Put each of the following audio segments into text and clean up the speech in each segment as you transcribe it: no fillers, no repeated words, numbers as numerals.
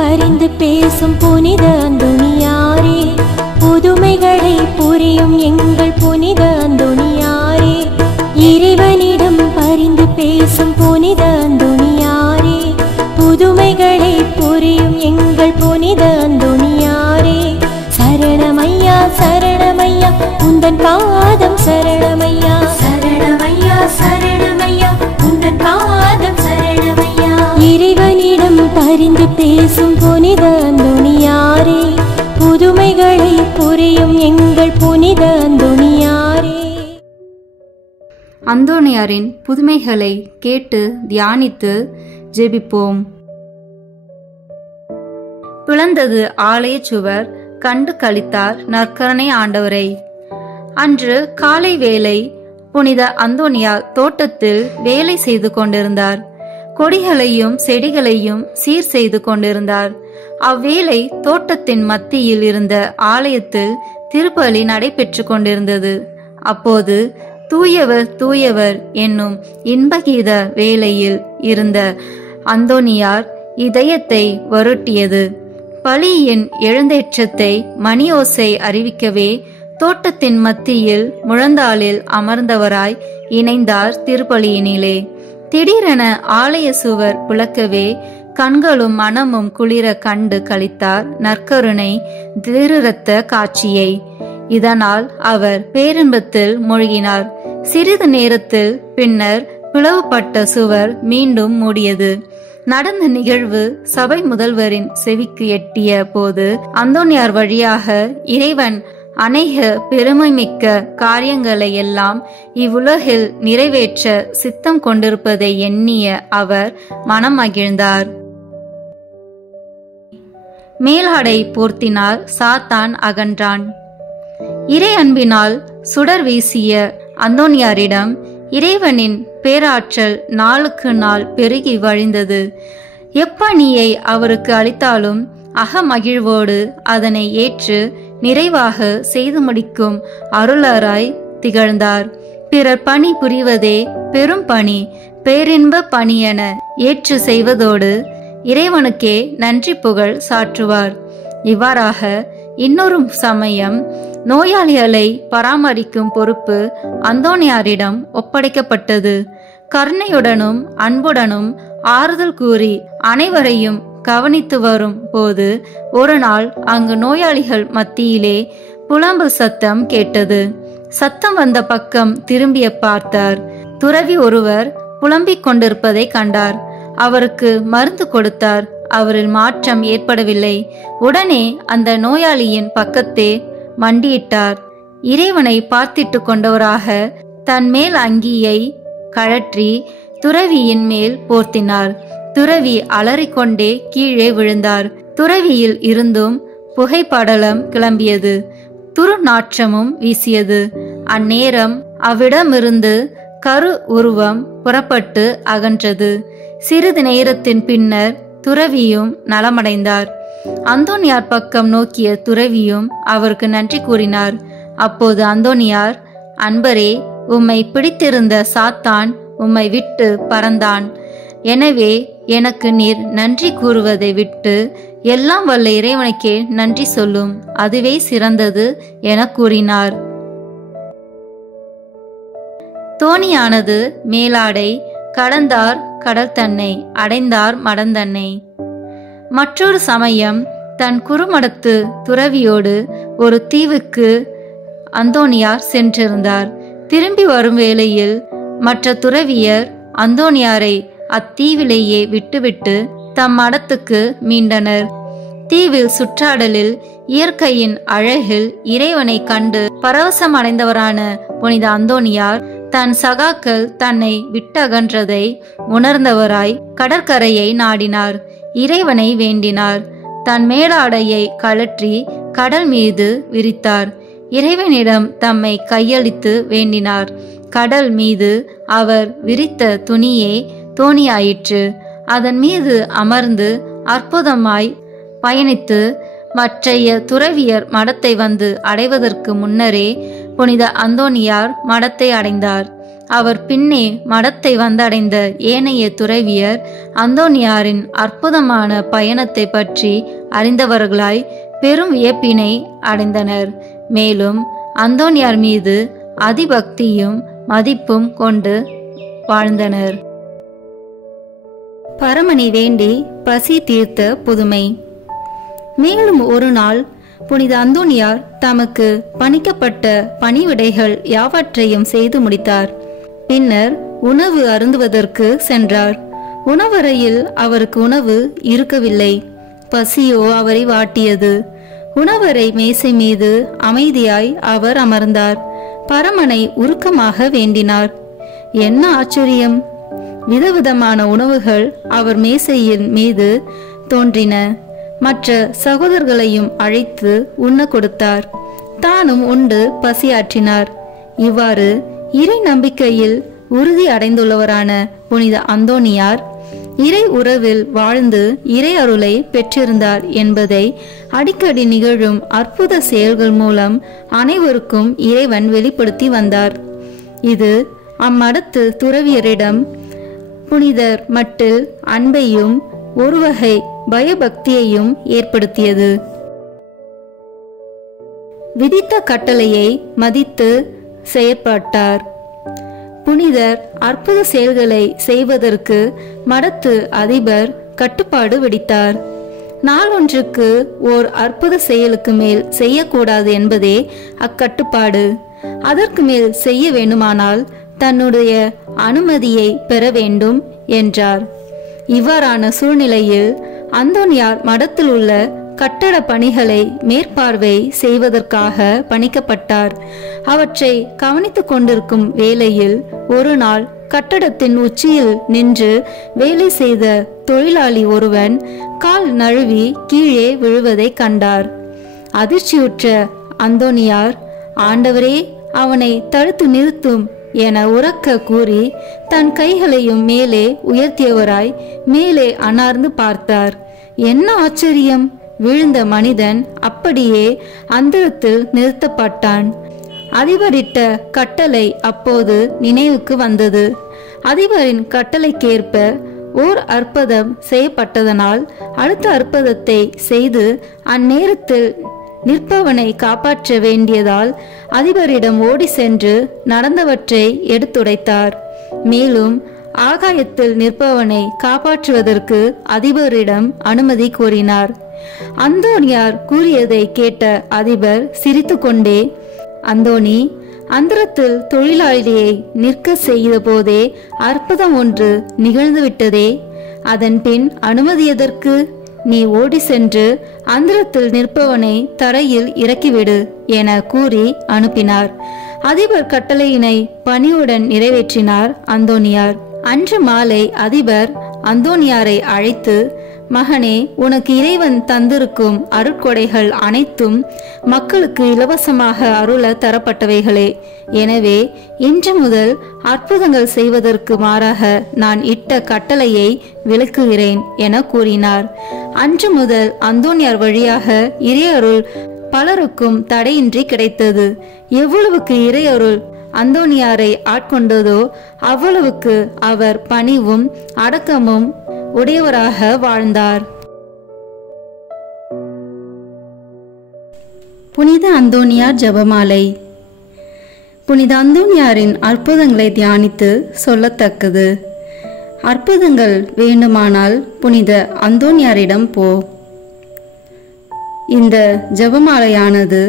பரிந்து பேசும் புனித அந்தோணியாரே, புதுமைகளை புரியும் எங்கள் புனித அந்தோணியாரே, இறைவனிடம் பரிந்து பேசும் புனித அந்தோணியாரே, புதுமைகளை புரியும் எங்கள் புனித அந்தோணியாரே, சரணமையா சரணமையா உந்தன் பாதம் சரணமையா, சரணமையா சரணமையா உந்தன் பாதம் சரணமையா. இறைவனிடம் பரிந்து பேசும் புனித அந்தோணியாரே, புதுமைகளை புரியும் எங்கள் புனித அந்தோணியாரே. அந்தோணியாரின் புதுமைகளை கேட்டு தியானித்து ஜெபிப்போம். பிளந்தது ஆலய சுவர், கண்டு களித்தார் நற்கருணை ஆண்டவரை. அன்று காலை வேளை புனித அந்தோணியார் தோட்டத்தில் வேலை செய்து கொண்டிருந்தார். கொடிகளையும் செடிகளையும் சீர் செய்து கொண்டிருந்தார். அவ்வேளை தோட்டத்தின் மத்தியில் இருந்த ஆலயத்தில் திருப்பலி நடைபெற்று கொண்டிருந்தது. அப்போது தூயவர் தூயவர் என்னும் இன்பகீத வேளையில் இருந்த அந்தோணியார் இதயத்தை வருட்டியது. பலியின் எழுந்தேற்றத்தை மணியோசை அறிவிக்கவே தோட்டத்தின் மத்தியில் முழந்தாளில் அமர்ந்தவராய் இணைந்தார் திருப்பலியினிலே. திடீரென ஆலய சுவர் புழக்கவே கண்களும் மனமும் குளிர கண்டு களித்தார் நற்கருணை திருரத்த காட்சியை. இதனால் அவர் பேரின்பத்தில் மூழ்கினார். சிறிது நேரத்தில் பின்னர் பிளவுபட்ட சுவர் மீண்டும் மூடியது. நடந்த நிகழ்வு சபை முதல்வரின் செவிக்கு எட்டிய போது அந்தோணியார் வழியாக இறைவன் அநேக பெருமைமிக்க காரியங்களை எல்லாம் இவ்வுலகில் நிறைவேற்ற சித்தம் கொண்டிருப்பதை எண்ணிய அவர் மனம் மகிழ்ந்தார். மேலாடை போர்த்தினால் சாத்தான் அகன்றான். இறை அன்பினால் சுடர் வீசிய அந்தோணியாரிடம் இறைவனின் பேராற்றல் நாளுக்கு நாள் பெருகி வழிந்தது. எப்பணியை அவருக்கு அளித்தாலும் அகமகிழ்வோடு அதனை ஏற்று நிறைவாக செய்து முடிக்கும் அருளராய் திகழ்ந்தார். பிறர் பணி புரிவதே பெரும் பணி, பேரின்ப பணி என ஏற்று செய்வதோடு இறைவனுக்கே நன்றி புகழ் சாற்றுவார். இவ்வாறாக இன்னொரு சமயம் நோயாளிகளை பராமரிக்கும் பொறுப்பு அந்தோணியாரிடம் ஒப்படைக்கப்பட்டது. கருணையுடனும் அன்புடனும் ஆறுதல் கூறி அனைவரையும் கவனித்து வரும் போது ஒரு நாள் அங்கு நோயாளிகள் மத்தியிலே புலம்பல் சத்தம் கேட்டது. சத்தம் வந்த பக்கம் திரும்பிய பார்த்தார். துறவி ஒருவர் புலம்பிக் கொண்டிருப்பதை கண்டார். அவருக்கு மருந்து கொடுத்தார். அவரில் மாற்றம் ஏற்படவில்லை. உடனே அந்த நோயாளியின் பக்கத்தே மண்டியிட்டார். இறைவனை பார்த்திட்டு கொண்டவராக தன் மேல் அங்கியை கழற்றி துறவியின் மேல் போர்த்தினார். துறவி அலறிக்கொண்டே கீழே விழுந்தார். துறவியில் இருந்தும் புகைப்படலம் கிளம்பியது. துர்நாற்றமும் வீசியது. அந்நேரம் அவ்விடமிருந்து கரு உருவம் புறப்பட்டு அகன்றது. சிறிது நேரத்தின் பின்னர் துறவியும் நலமடைந்தார். அந்தோணியார் பக்கம் நோக்கிய துறவியும் அவருக்கு நன்றி கூறினார். அப்போது அந்தோணியார், அன்பரே, உம்மை பிடித்திருந்த சாத்தான் உம்மை விட்டு பறந்தான். எனவே எனக்கு நீர் நன்றி கூறுவதை விட்டு எல்லாம் வல்ல இறைவனுக்கே நன்றி சொல்லும், அதுவே சிறந்தது என கூறினார். தோணியானது மேலாடை, கடந்தார் கடல் தன்னை, அடைந்தார் மடந்தன்னை. மற்றொரு சமயம் தன் குறுமடத்து துறவியோடு ஒரு தீவுக்கு அந்தோணியார் சென்றிருந்தார். திரும்பி வரும் வேளையில் மற்ற துறவியர் அந்தோணியாரை அத்தீவிலேயே விட்டுவிட்டு தம் மடத்துக்கு மீண்டனர். தீவில் சுற்றாடலில் இயற்கையின் அழகில் இறைவனை கண்டு பரவசம் அடைந்தவரான புனித அந்தோணியார் தன் சகாக்கள் தன்னை விட்டகன்றதை உணர்ந்தவராய் கடற்கரையை நாடினார். இறைவனை வேண்டினார். தன் மேலாடையை கழற்றி கடல் மீது விரித்தார். இறைவனிடம் தம்மை கையளித்து வேண்டினார். கடல் மீது அவர் விரித்த துணியே தோணியாயிற்று. அதன் மீது அமர்ந்து அற்புதமாய் பயணித்து மற்றைய துறவியர் மடத்தை வந்து அடைவதற்கு முன்னரே புனித அந்தோணியார் மடத்தை அடைந்தார். அவர் பின்னே மடத்தை வந்தடைந்த ஏனைய துறவியர் அந்தோனியாரின் அற்புதமான பயணத்தை பற்றி அறிந்தவர்களாய் பெரும் வியப்பினை அடைந்தனர். மேலும் அந்தோனியார் மீது அதிபக்தியும் மதிப்பும் கொண்டு வாழ்ந்தனர். பரமனை வேண்டி பசி தீர்த்த புதுமை. மேலும் ஒரு நாள் புனித அந்தோனியார் தமக்கு பணிக்கப்பட்ட பணிவிடைகள் யாவற்றையும் செய்து முடித்தார். பின்னர் உணவு அருந்துவதற்கு சென்றார். உணவறையில் அவருக்கு உணவு இருக்கவில்லை. பசியோ அவரை வாட்டியது. உணவறை மேசை மீது அமைதியாய் அவர் அமர்ந்தார். பரமனை உருக்கமாக வேண்டினார். என்ன ஆச்சரியம்! விதவிதமான உணவுகள் அவர் மேசையின் மீது தோன்றின. மற்ற சகோதரர்களையும் அழைத்து உண்ண கொடுத்தார். தானும் உண்டு பசியாற்றினார். இவ்வாறு இறை நம்பிக்கையில் உறுதி அடைந்துள்ளவரான புனித அந்தோனியார் இறை உறவில் வாழ்ந்து இறை அருளை பெற்றிருந்தார் என்பதை அடிக்கடி நிகழும் அற்புத செயல்கள் மூலம் அனைவருக்கும் இறைவன் வெளிப்படுத்தி வந்தார். இது அம்மடத்து துறவியரிடம் புனிதர் மட்டில் அன்பையும் ஒருவகை பயபக்தியையும் ஏற்படுத்தியது. விதித்த கட்டளையை மதித்து செயற்பட்டார். புனிதர் அற்புத செயல்களை செய்வதற்கு மடத்து அதிபர் கட்டுப்பாடு விதித்தார். நாள் ஒன்றுக்கு ஓர் அற்புத செயலுக்கு மேல் செய்யக்கூடாது என்பதே அக்கட்டுப்பாடு. அதற்கு மேல் செய்ய வேண்டுமானால் தன்னுடைய அனுமதியை பெற வேண்டும் என்றார். இவ்வாறான சூழ்நிலையில் அந்தோனியார் மடத்தில் உள்ள கட்டட பணிகளை மேற்பார்வை செய்வதற்காக பணிக்கப்பட்டார். அவற்றை கவனித்துக் கொண்டிருக்கும் வேளையில் ஒரு நாள் கட்டடத்தின் உச்சியில் நின்று வேலை செய்த தொழிலாளி ஒருவன் கால் நழுவி கீழே விழுவதை கண்டார். அதிர்ச்சியுற்ற அந்தோனியார், ஆண்டவரே, அவனை தடுத்து நிறுத்தும் என உரக்க கூறி தன் கைகளையும் மேலே உயர்த்தியவராய் மேலே அனார்ந்து பார்த்தார். என்ன ஆச்சரியம்! விழுந்த மனிதன் அப்படியே அந்தரத்தில் நிறுத்தப்பட்டான். அதிபரிட்ட கட்டளை அப்போது நினைவுக்கு வந்தது. அதிபரின் கட்டளைக்கேற்ப ஓர் அற்புதம் செய்யப்பட்டதனால் அடுத்த அற்புதத்தை செய்து அந்நேரத்தில் நிற்பவனை காப்பாற்ற வேண்டியதால் அதிபரிடம் ஓடி சென்று நடந்தவற்றை எடுத்துரைத்தார். மேலும் ஆகாயத்தில் நிற்பவனை காப்பாற்றுவதற்கு அதிபரிடம் அனுமதி கோரினார். அந்தோனியார் கூறியதை கேட்ட அதிபர் சிரித்துக்கொண்டே, அந்தோனி, அந்தரத்தில் தொழிலாளியை நிற்க செய்த போதே அற்புதம் ஒன்று நிகழ்ந்துவிட்டதே, அதன் பின் அனுமதி எதற்கு? நீ ஓடி சென்று அந்தரத்தில் நிற்பவனை தரையில் இறக்கிவிடு என கூறி அனுப்பினார். அதிபர் கட்டளையினை பணிவுடன் நிறைவேற்றினார் அந்தோனியார். அன்று மாலை அதிபர் அந்தோனியாரை அழைத்து, மகனே, உனக்கு இறைவன் தந்திருக்கும் அருட்கொடைகள் அனைத்தும் மக்களுக்கு இலவசமாக அருள தரப்பட்டவைகளே. எனவே இன்று முதல் அற்புதங்கள் செய்வதற்கு மாறாக நான் இட்ட கட்டளையை விலக்குகிறேன் என கூறினார். அன்று முதல் அந்தோனியார் வழியாக இறையருள் பலருக்கும் தடையின்றி கிடைத்தது. எவ்வளவுக்கு இறையருள் அந்தோனியாரை ஆட்கொண்டதோ அவ்வளவுக்கு அவர் பணிவும் அடக்கமும் உடையவராக வாழ்ந்தார். புனித அந்தோனியார் ஜெபமாலை. புனித அந்தோனியாரின் அற்புதங்களை தியானித்து சொல்லத்தக்கது. அற்புதங்கள் வேண்டுமானால் புனித அந்தோனியாரிடம் போ. இந்த ஜெபமாலையானது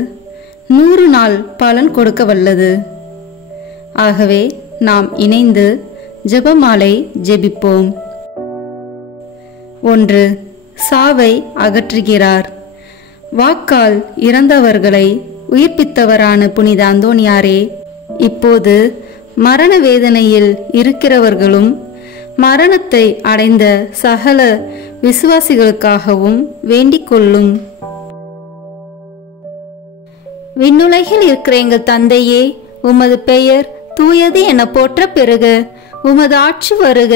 100 நாள் பலன் கொடுக்க வல்லது. ஆகவே நாம் இணைந்து ஜெபமாலை ஜெபிப்போம். 1. சாவை அகற்றுகிறார். வாக்கால் இறந்தவர்களை உயிர்ப்பித்தவரான புனித அந்தோனியாரே, இப்போது மரண வேதனையில் இருக்கிறவர்களும் மரணத்தை அடைந்த சகல விசுவாசிகளுக்காகவும் வேண்டிக் கொள்ளும். விண்ணுலகில் இருக்கிற எங்கள் தந்தையே, உமது பெயர் தூயது என போற்ற பெறுக. உமது ஆட்சி வருக.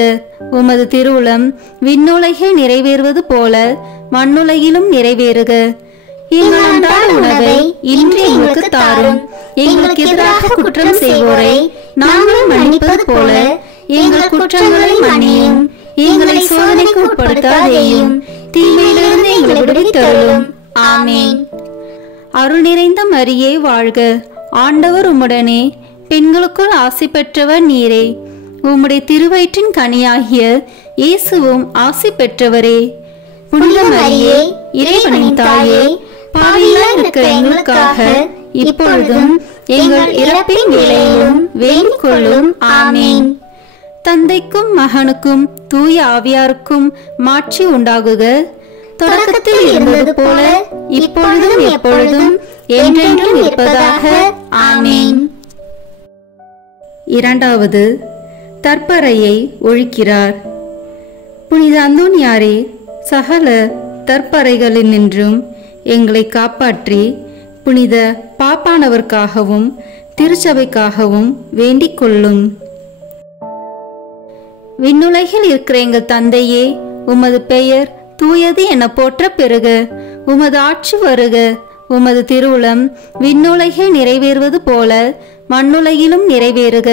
உமது திருவுளம் விண்ணுலகில் நிறைவேறுவது போல மண்ணுலகிலும் நிறைவேறுக. எங்கள் அன்றாட உணவை இன்று எங்களுக்கு தாரும். எங்களுக்கு எதிராக குற்றம் செய்வோரை நாங்கள் மன்னிப்பது போல எங்கள் குற்றங்களை மன்னியும். எங்களை சோதனைக்கு உட்படுத்தாதேயும், தீமையிலிருந்து எங்களை விடுவித்தருளும். ஆமென். அருள் நிறைந்த மரியே வாழ்க, ஆண்டவர் உம்முடனே, பெண்களுக்குள் ஆசி பெற்றவர் நீரே. உம்முடைய திருவயிற்றின் கனியாகிய இயேசுவும் ஆசி பெற்றவரே. புனித மரியே, இறைவனின் தாயே, பாவிகளாய் இருக்கிற எங்களுக்காக இப்பொழுதும் எங்கள் இறப்பின் வேளையிலும் வேண்டிக் கொள்ளும். ஆமென். தந்தைக்கும் மகனுக்கும் தூய ஆவியாருக்கும் மாட்சி உண்டாகுக, தொடக்கத்தில் இருந்தது போல இப்பொழுதும் எப்பொழுதும் என்றென்றும் இருப்பதாக. ஆமென். இரண்டாவது, தற்பறையை ஒழிக்கிறார். புனித அந்தோனியாரே, சகல தற்பறைகளினின்றும் எங்களை காப்பாற்றி புனித பாப்பானவர்க்காகவும் திருச்சபைக்காகவும் வேண்டிக் கொள்ளும். விண்ணுலகில் இருக்கிற எங்கள் தந்தையே, உமது பெயர் தூயது என போற்ற பெறுக. உமது ஆட்சி வருக. உமது திருவுளம் விண்ணுலகில் நிறைவேறுவது போல மண்ணுலகிலும் நிறைவேறுக.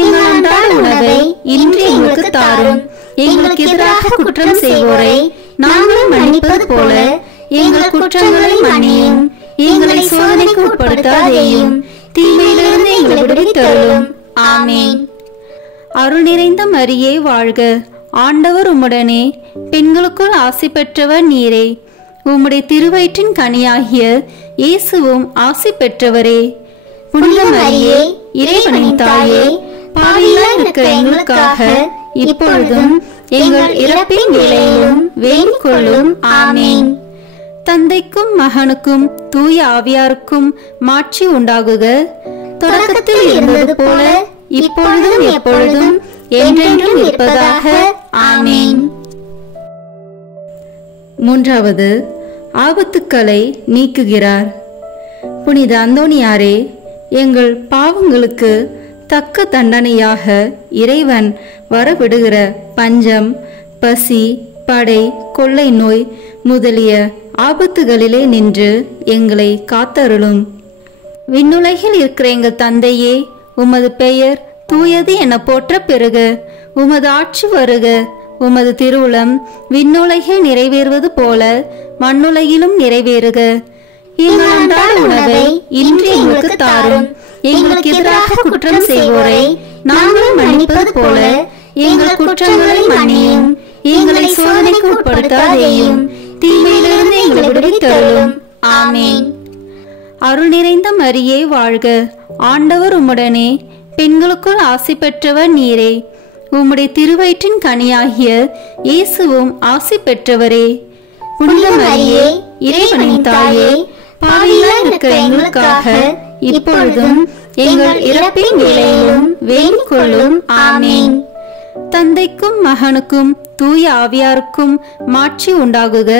எங்கள் அன்றாட உணவை இன்று எங்களுக்கு தாரும். எங்களுக்கு எதிராக குற்றம் செய்வோரை நாங்கள் மன்னிப்பது போல எங்கள் குற்றங்களை மன்னியும். எங்களை சோதனைக்கு உட்படுத்தாதேயும், தீமையிலிருந்து எங்களை விடுவித்தருளும். ஆமென். அருள் நிறைந்த மரியே வாழ்க, ஆண்டவர் உம்முடனே, பெண்களுக்குள் ஆசி பெற்றவர் நீரே. உம்முடைய திருவயிற்றின் கனியாகிய இயேசுவும் ஆசி பெற்றவரே. புனித மரியே, இறைவனின் தாயே, பாவிகளாய் இருக்கிற எங்களுக்காக இப்பொழுதும் எங்கள் இறப்பின் வேளையிலும் வேண்டிக் கொள்ளும். ஆமென். தந்தைக்கும் மகனுக்கும் தூய ஆவியாருக்கும் மாட்சி உண்டாகுக, தொடக்கத்தில் இருந்தது போல இப்பொழுதும் எப்பொழுதும் என்றென்றும் இருப்பதாக. ஆமென். மூன்றாவது, ஆபத்துக்களை நீக்குகிறார். புனித அந்தோனியாரே, எங்கள் பாவங்களுக்கு தக்க தண்டனையாக இறைவன் வரவிடுகிற பஞ்சம், பசி, படை, கொள்ளை நோய் முதலிய ஆபத்துகளிலே நின்று எங்களை காத்தருளும். விண்ணுலகில் இருக்கிற எங்கள் தந்தையே, உமது பெயர் தூயது என போற்ற பெறுக. உமது ஆட்சி வருக. உமது திருவுளம் விண்ணுலகில் நிறைவேறுவது போல மண்ணுலகிலும் நிறைவேறுக. எங்கள் அன்றாட உணவை இன்று எங்களுக்கு தாரும். எங்களுக்கு எதிராக குற்றம் செய்வோரை நாங்கள் மன்னிப்பது போல எங்கள் குற்றங்களை மன்னியும். எங்களை சோதனைக்கு உட்படுத்தாதேயும், தீமையிலிருந்து எங்களை விடுவித்தருளும். ஆமென். அருள் நிறைந்த மரியே வாழ்க, ஆண்டவர் உம்முடனே, பெண்களுக்குள் ஆசி பெற்றவர் நீரே. உம்முடைய திருவயிற்றின் கனியாகிய இயேசுவும் ஆசி பெற்றவரே. புனித மரியே, இறைவனின் தாயே, பாவிகளாய் இருக்கிற எங்களுக்காக இப்பொழுதும் எங்கள் இறப்பின் வேளையிலும் வேண்டிக் கொள்ளும். ஆமென். தந்தைக்கும் மகனுக்கும் தூய ஆவியாருக்கும் மாட்சி உண்டாகுக,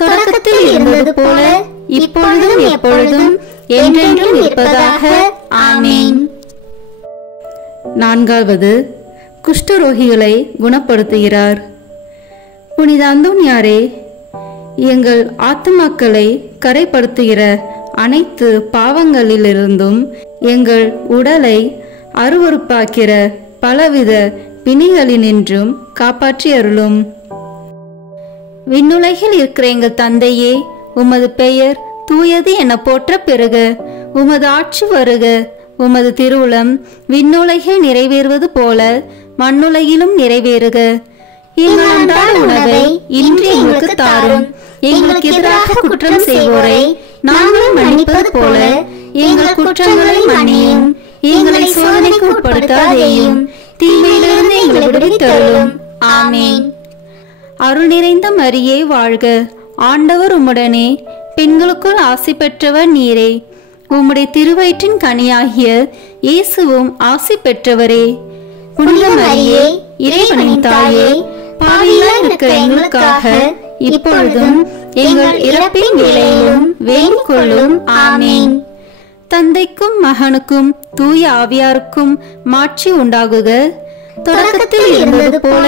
தொடக்கத்தில் இருந்தது போல இப்பொழுதும் எப்பொழுதும் என்றென்றும் இருப்பதாக. ஆமென். நான்காவது, குஷ்டரோகிகளை குணப்படுத்துகிறார். புனித அந்தோனியாரே, எங்கள் ஆத்துமாக்களை கரைப்படுத்துகிற அனைத்து பாவங்களிலிருந்தும் எங்கள் உடலை அருவருப்பாக்கிற பலவித பிணிகளினின்றும் காப்பாற்றி அருளும். விண்ணுலகில் இருக்கிற எங்கள் தந்தையே, உமது பெயர் தூயது என போற்ற பெறுக. உமது ஆட்சி வருக. உமது திருவுளம் விண்ணுலகில் நிறைவேறுவது போல மண்ணுலகிலும் நிறைவேறுக. எங்கள் அன்றாட உணவை இன்று எங்களுக்கு தாரும். எங்களுக்கு எதிராக குற்றம் செய்வோரை நாங்கள் மன்னிப்பது போல எங்கள் குற்றங்களை மன்னியும். எங்களை சோதனைக்கு உட்படுத்தாதேயும், தீமையிலிருந்து எங்களை விடுவித்தருளும். ஆமென். அருள் நிறைந்த மரியே வாழ்க, ஆண்டவர் உம்முடனே, பெண்களுக்குள் ஆசி பெற்றவர் நீரே. உம்முடைய திருவயிற்றின் கனியாகிய இயேசுவும் ஆசி பெற்றவரே. புனித மரியே, இறைவனின் தாயே, பாவிகளாய் இருக்கிற எங்களுக்காக இப்பொழுதும் எங்கள் இறப்பின் வேளையிலும் வேண்டிக் கொள்ளும். ஆமென். தந்தைக்கும் மகனுக்கும் தூய ஆவியாருக்கும் மாட்சி உண்டாகுக, தொடக்கத்தில் இருந்தது போல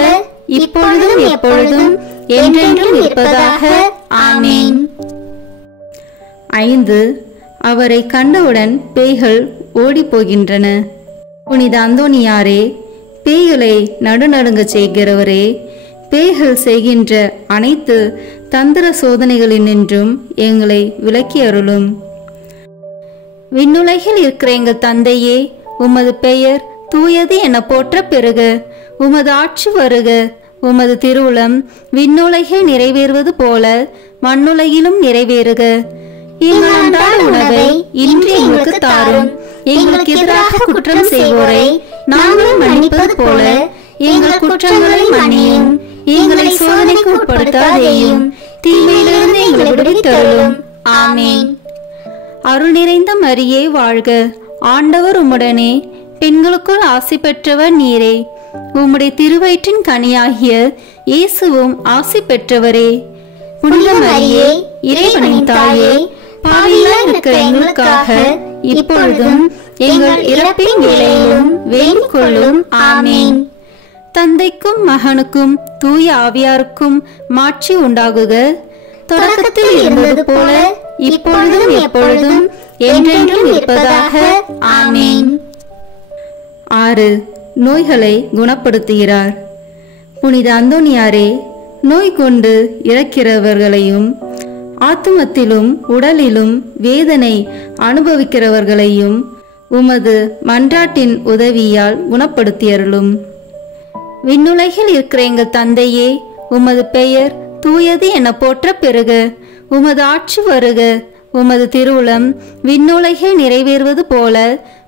இப்பொழுதும் எப்பொழுதும் என்றென்றும் இருப்பதாக. ஆமென். 5. அவரை கண்டவுடன் பேய்கள் ஓடி போகின்றன. புனித அந்தோணியாரே, பேய்களை நடுநடுங்க செய்கிறவரே, பேய்கள் செய்கின்ற அனைத்து தந்திர சோதனைகளினின்றும் எங்களை விலக்கி அருளும். விண்ணுலகில் இருக்கிற எங்கள் தந்தையே, உமது பெயர் தூயது என போற்ற பெறுக. உமது ஆட்சி வருக. உமது திருவுளம் விண்ணுலகில் நிறைவேறுவது போல மண்ணுலகிலும் நிறைவேறுக. எங்கள் அன்றாட உணவை இன்று எங்களுக்கு தாரும். எங்களுக்கு எதிராக குற்றம் செய்வோரை நாங்கள் மன்னிப்பது போல எங்கள் குற்றங்களை மன்னியும். எங்களை சோதனைக்கு உட்படுத்தாதேயும், தீமையிலிருந்து எங்களை விடுவித்தருளும். ஆமேன். அருள் நிறைந்த மரியே வாழ்க. ஆண்டவர் உம்முடனே, பெண்களுக்குள் ஆசி பெற்றவர் நீரே. உம்முடைய திருவயிற்றின் கனியாகிய இயேசுவும் ஆசி பெற்றவரே. புனித மரியே, இறைவனின் தாயே, பாவிகளாய் இருக்கிற எங்களுக்காக இப்பொழுதும் எங்கள் இறப்பின் வேளையிலும் வேண்டிக் கொள்ளும். ஆமேன். தந்தைக்கும் மகனுக்கும் தூய ஆவியாருக்கும் மாட்சி உண்டாகுக. தொடக்கத்தில் இருந்தது போல இப்பொழுதும் எப்பொழுதும் என்றென்றும் இருப்பதாக. ஆமேன். 6. நோய்களை குணப்படுத்துகிறார். புனித அந்தோணியாரே, நோய் கொண்டு இறக்கிறவர்களையும் ஆத்துமத்திலும் உடலிலும் வேதனை அனுபவிக்கிறவர்களையும் உமது மன்றாட்டின் உதவியால் குணப்படுத்தியருளும். விண்ணுலகில் இருக்கிற எங்கள் தந்தையே, உமது பெயர் தூயது என போற்ற பெறுக. உமது ஆட்சி வருக. உமது திருவுளம் விண்ணுலகில் நிறைவேறுவது போல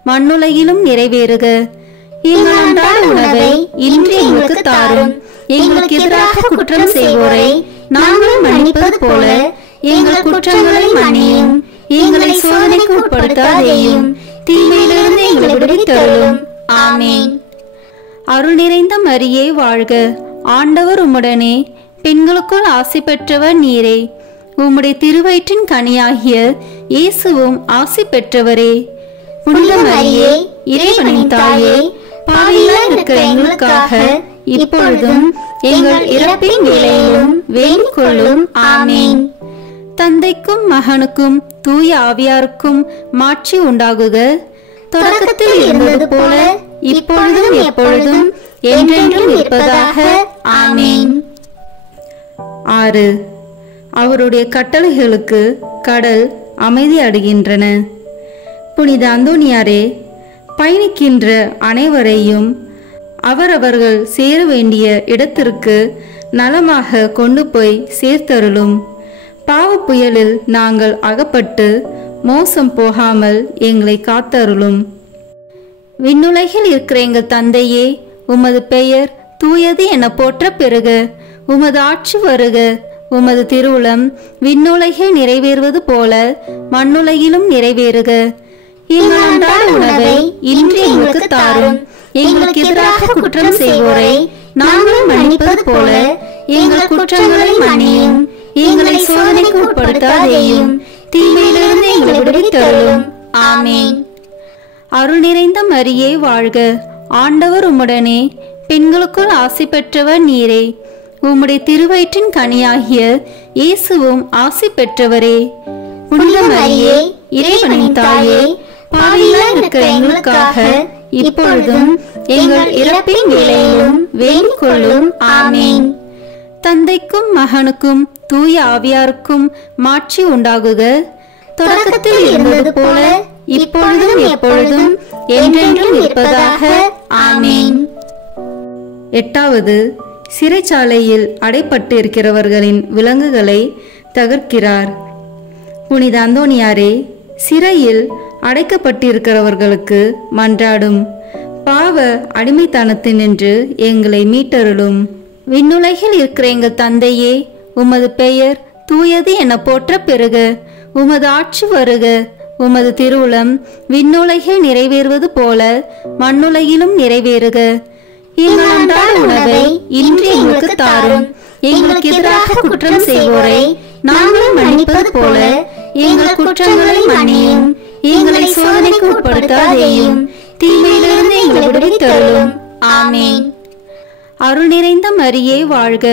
மண்ணுலகிலும் நிறைவேறுக. எங்கள் அன்றாட உணவை இன்று எங்களுக்கு தாரும். எங்களுக்கு எதிராக குற்றம் செய்வோரை நாங்கள் மன்னிப்பது போல எங்கள் குற்றங்களை மன்னியும். எங்களை சோதனைக்கு உட்படுத்தாதேயும், தீமையிலிருந்து எங்களை விடுவித்தருளும். ஆமேன். அருள் நிறைந்த மரியே வாழ்க. ஆண்டவர் உம்முடனே, பெண்களுக்குள் ஆசி பெற்றவர் நீரே. உம்முடைய திருவயிற்றின் கனியாகிய இயேசுவும் ஆசி பெற்றவரே. புனித மரியே, இறைவனின் தாயே, பாவிகளாய் இருக்கிற எங்களுக்காக இப்பொழுதும் எங்கள் இறப்பின் வேளையிலும் வேண்டிக் கொள்ளும். ஆமேன். தந்தைக்கும் மகனுக்கும் தூய ஆவியாருக்கும் மாட்சி உண்டாகுக. தொடக்கத்தில் இருந்தது போல இப்பொழுதும் எப்பொழுதும் என்றென்றும் இருப்பதாக. ஆமேன். 6. அவருடைய கட்டளைகளுக்கு கடல் அமைதி அடைகின்றன. புனித அந்தோணியாரே, பயணிக்கின்ற அனைவரையும் அவரவர்கள் சேர வேண்டிய இடத்திற்கு நலமாக கொண்டு போய் சேர்த்தருளும். பாவ புயலில் நாங்கள் அகப்பட்டு மோசம் போகாமல் எங்களை காத்தருளும். விண்ணுலகில் இருக்கிற எங்கள் தந்தையே, உமது பெயர் தூயது என போற்ற பெறுக. உமது ஆட்சி வருக. உமது திருவுளம் விண்ணுலகில் நிறைவேறுவது போல மண்ணுலகிலும் நிறைவேறுக. எங்கள் அன்றாட உணவை இன்று எங்களுக்கு தாரும். எங்களுக்கு எதிராக குற்றம் செய்வோரை நாங்கள் மன்னிப்பது போல எங்கள் குற்றங்களை மன்னியும். எங்களை சோதனைக்கு உட்படுத்தாதேயும், தீமையிலிருந்து எங்களை விடுவித்தருளும். ஆமேன். அருள் நிறைந்த மரியே வாழ்க. ஆண்டவர் உம்முடனே, பெண்களுக்குள் ஆசி பெற்றவர் நீரே. உம்முடைய திருவயிற்றின் கனியாகிய இயேசுவும் ஆசி பெற்றவரே. புனித மரியே, இறைவனின் தாயே, பாவிகளாய் இருக்கிற எங்களுக்காக இப்பொழுதும் எங்கள் இறப்பின் வேளையிலும் வேண்டிக் கொள்ளும். ஆமேன். தந்தைக்கும் மகனுக்கும் தூய ஆவியாருக்கும் மாட்சி உண்டாகுக. தொடக்கத்தில் இருந்தது போல இப்பொழுதும் எப்பொழுதும் என்றென்றும் இருப்பதாக. ஆமேன். 8. சிறைச்சாலையில் அடைப்பட்டிருக்கிறவர்களின் விலங்குகளை தகர்க்கிறார். புனித அந்தோணியாரே, சிறையில் அடைக்கப்பட்டிருக்கிறவர்களுக்கு மன்றாடும். பாவ அடிமைத்தனத்தினின்று எங்களை மீட்டருளும். விண்ணுலகில் இருக்கிற எங்கள் தந்தையே, உமது பெயர் தூயது என போற்ற பெறுக. உமது ஆட்சி வருக. உமது திருவுளம் விண்ணுலகில் நிறைவேறுவது போல மண்ணுலகிலும் நிறைவேறுக. எங்கள் அன்றாட உணவை இன்று எங்களுக்கு தாரும். எங்களுக்கு எதிராக குற்றம் செய்வோரை நாங்கள் மன்னிப்பது போல எங்கள் குற்றங்களை மன்னியும். எங்களை சோதனைக்கு உட்படுத்தாதேயும், தீமையிலிருந்து எங்களை விடுவித்தருளும். ஆமேன். அருள் நிறைந்த மரியே வாழ்க.